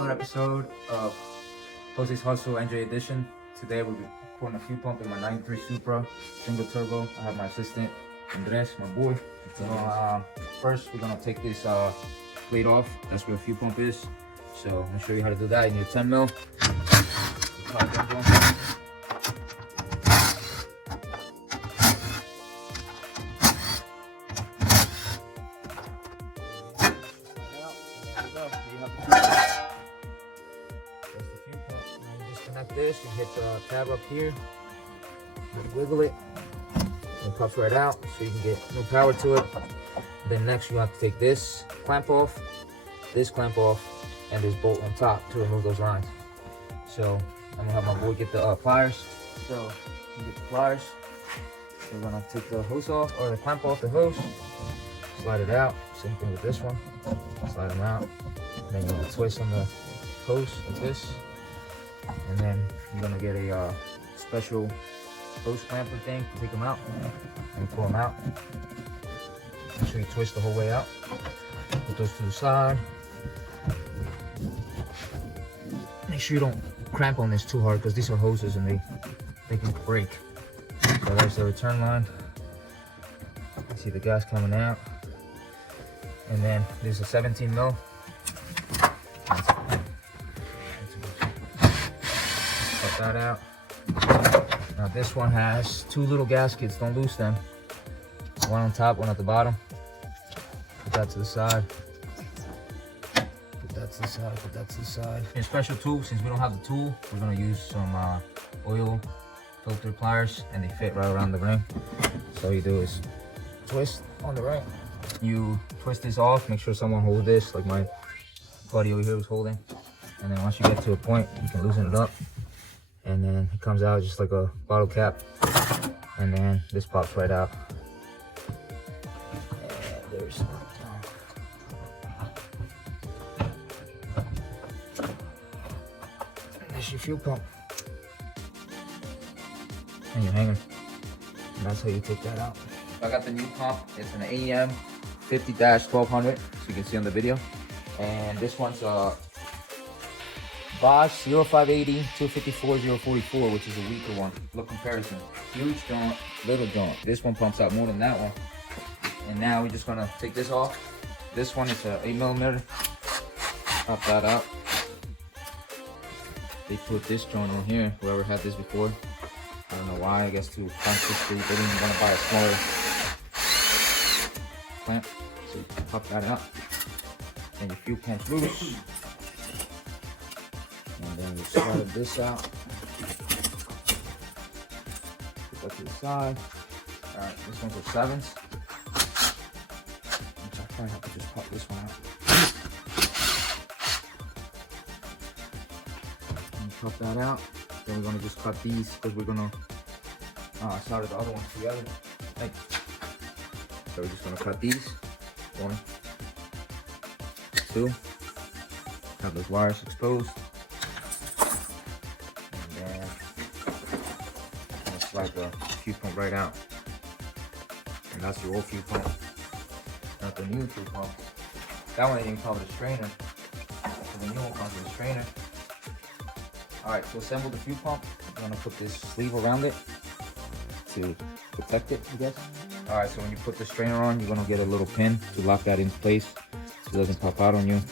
another episode of Jose's Hustle NJ Edition. Today we'll be putting a fuel pump in my 93 Supra, single turbo. I have my assistant, Andres, my boy. So first we're gonna take this plate off. That's where the fuel pump is. So I'm gonna show you how to do that. You need a 10 mil. Disconnect this, you hit the tab up here, you wiggle it, and it pops right out so you can get no power to it. Then next you have to take this clamp off, and this bolt on top to remove those lines. So I'm gonna have my boy get the pliers. So you get the pliers. So we're gonna take the hose off, or the clamp off the hose, slide it out. Same thing with this one, slide them out. And then you're gonna twist on the hose like this. And then you're gonna get a special hose clamper thing to take them out and pull them out. Make sure you twist the whole way out. Put those to the side. Make sure you don't cramp on this too hard because these are hoses and they can break. So there's the return line. You see the gas coming out. And then there's a 17 mil. That out. Now this one has two little gaskets, don't lose them. One on top, one at the bottom. Put that to the side. Put that to the side, put that to the side. A special tool, since we don't have the tool, we're gonna use some oil filter pliers, and they fit right around the ring. So all you do is twist on the ring. You twist this off, make sure someone hold this, like my buddy over here was holding. And then once you get to a point, you can loosen it up. And then it comes out just like a bottle cap, and then this pops right out. And there's your fuel pump, and your hanger, and that's how you take that out. I got the new pump. It's an AEM 50-1200, so you can see on the video, and this one's Bosch 0580 254 044, which is a weaker one. Look comparison. Huge jaunt, little jaunt. This one pumps out more than that one. And now we're just gonna take this off. This one is a 8mm. Pop that out. They put this joint on here. Whoever had this before, I don't know why. I guess to punch this through. They didn't want to buy a smaller clamp. So you pop that out, and your fuel pump's loose. And then you slide this out. Put that to the side. Alright, this one's a 7s. I probably have to just pop this one out. And pop that out. Then we're gonna just cut these because we're gonna solder the other ones together. Hey. So we're just gonna cut these. 1, 2. Have those wires exposed. Slide the fuel pump right out, and that's your old fuel pump, not the new fuel pump. That one didn't come with a strainer, so the new one comes with a strainer. All right, to assemble the fuel pump, I'm gonna put this sleeve around it to protect it, I guess. All right, so when you put the strainer on, you're gonna get a little pin to lock that in place so it doesn't pop out on you.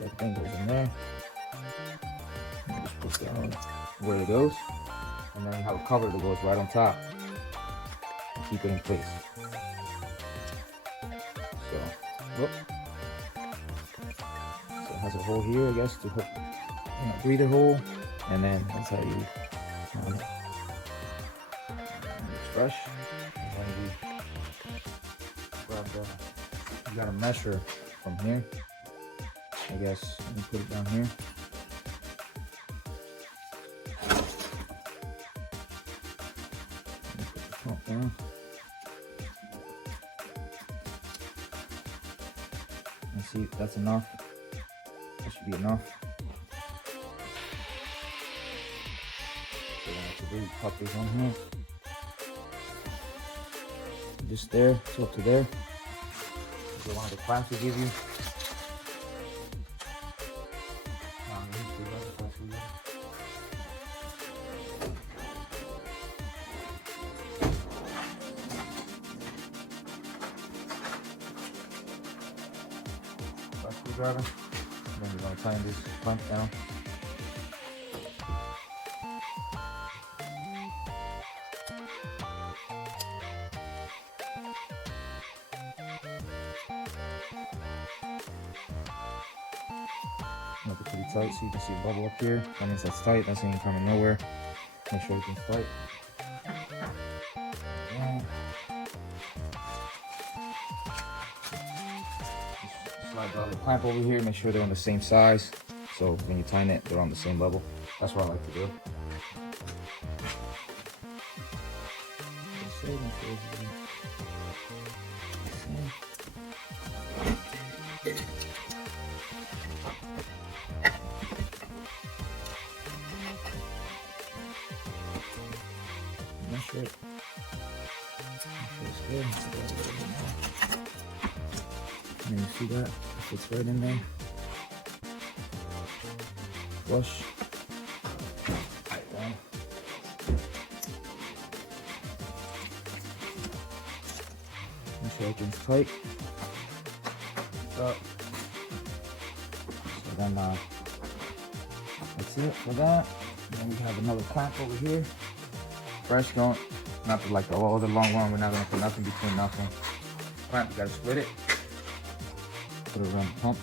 That thing goes in there. Just put that on where it goes, and then you have a cover that goes right on top to keep it in place. So, whoop. So it has a hole here, I guess, to hook, breather hole, and then that's how you mount it. And it's fresh, and then you grab the, you got a measure from here. I guess let me put it down here. Put the pump down. And see, that's enough. That should be enough. So what I have to do is pop this on here. just there, so up to there. This is one of the clamps we give you. Screwdriver. Then we're going to tighten this clamp down. Make it pretty tight so you can see a bubble up here. That means that's tight. That's ain't coming nowhere. Make sure everything's tight. And slide the other clamp over here. Make sure they're on the same size. So when you tighten it, they're on the same level. That's what I like to do. Make sure it's good. And you see that? It fits right in there. Flush. Down. Make sure everything's tight. Up. So then that's it for that. And then we have another clamp over here. Fresh, don't, not like the other long one. We're not gonna put nothing between nothing. Clamp, you gotta split it. Put it around the pump.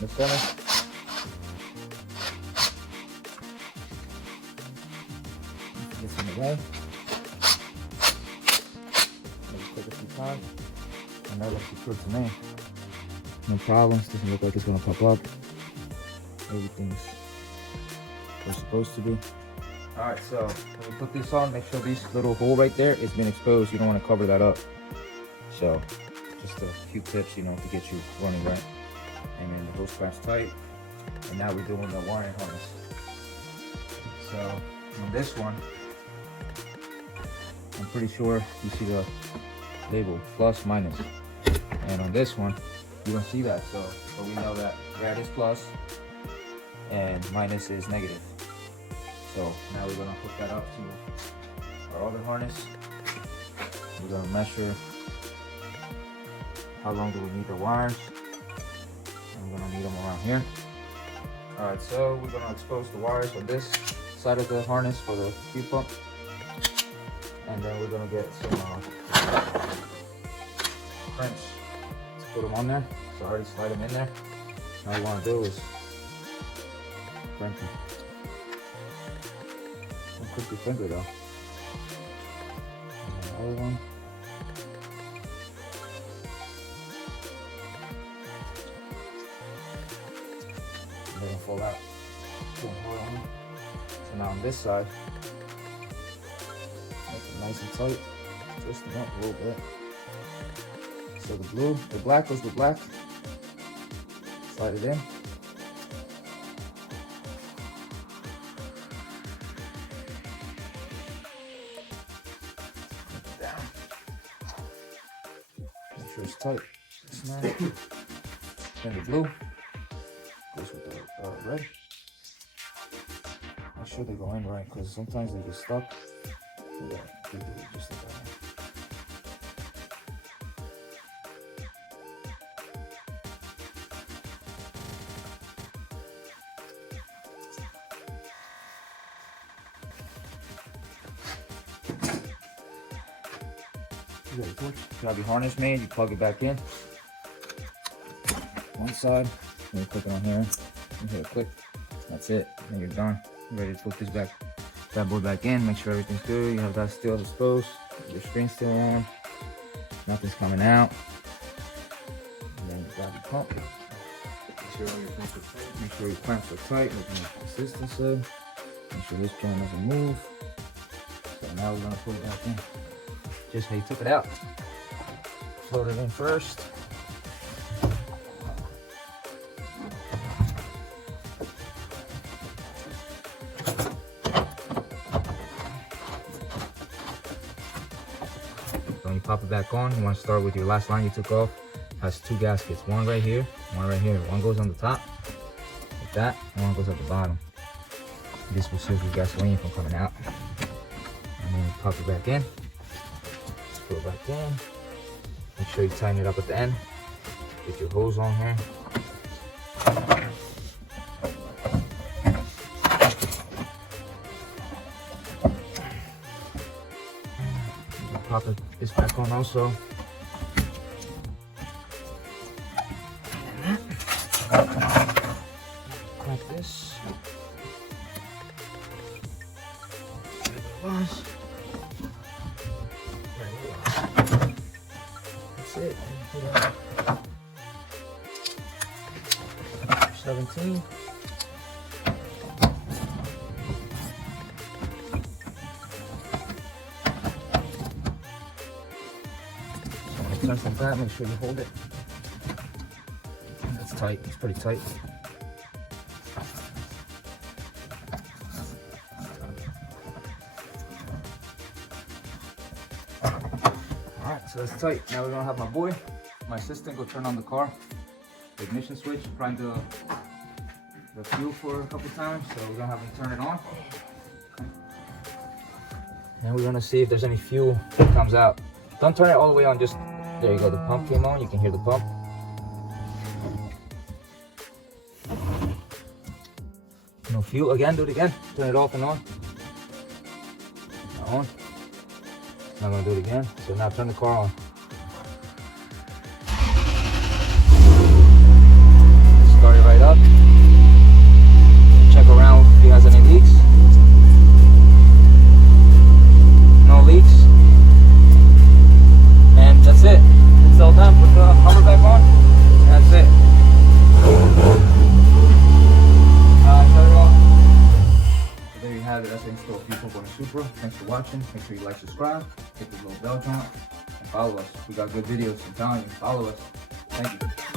The center. Gets in the way. Maybe click a few times. And that looks good to me. No problems. Doesn't look like it's gonna pop up. Everything's where it's supposed to be. Alright, so when you put this on, make sure this little hole right there is been exposed. You don't want to cover that up. So just a few tips, you know, to get you running right. And then the hose clamp's tight. And now we're doing the wiring harness. So on this one, I'm pretty sure you see the label plus minus. And on this one, you don't see that. So we know that red is plus and minus is negative. So now we're gonna hook that up to our other harness. We're gonna measure how long do we need the wires. And we're gonna need them around here. All right, so we're gonna expose the wires on this side of the harness for the fuel pump. And then we're gonna get some crimps to put them on there. So I already slide them in there. All you wanna do is crimp them. Don't clip your finger though. And the other one. Let them fall out. Put them on. So now on this side, make it nice and tight. Twist them up a little bit. So the black goes with black. Slide it in. Make sure it's tight. Snap. Then the blue goes with the red. Make sure they go in right, because sometimes they get stuck. Yeah, just like that. You got a torch. You have your harness made, you plug it back in. One side, then you click it on here. You hit a click. That's it. Then you're done. You're ready to put this that board back in. Make sure everything's good. You have that still exposed. Your screen's still on. Nothing's coming out. And then you grab your pump. Make sure your clamps are tight. Make sure consistency. Make sure this joint doesn't move. So now we're gonna put it back in. Just how you took it out. Float it in first. So when you pop it back on, you want to start with your last line you took off. It has 2 gaskets, one right here, one right here. One goes on the top, like that, and one goes at the bottom. This will save your gasoline from coming out. And then you pop it back in. Just put it back in. Make sure you tighten it up at the end. Get your hose on here. Pop this back on also. Like this. There it was. That's it. 17. Turn like that, make sure you hold it. That's tight, it's pretty tight. Alright, so that's tight. Now we're gonna have my boy, my assistant, go turn on the car, the ignition switch, prime the fuel for a couple times, so we're gonna have him turn it on. And we're gonna see if there's any fuel that comes out. Don't turn it all the way on, just there you go, the pump came on, you can hear the pump. No fuel, again, do it again. Turn it off and on. On. Now I'm gonna do it again. So now turn the car on. Start it right up. Check around if he has any leaks. No leaks. And that's it. It's all done. Put the Hummer back on. And that's it. Shut it off. So there you have it. That's the install people on the Supra. Thanks for watching. Make sure you like, subscribe, hit the little bell jump, and follow us. We got good videos. I'm telling you, follow us. Thank you.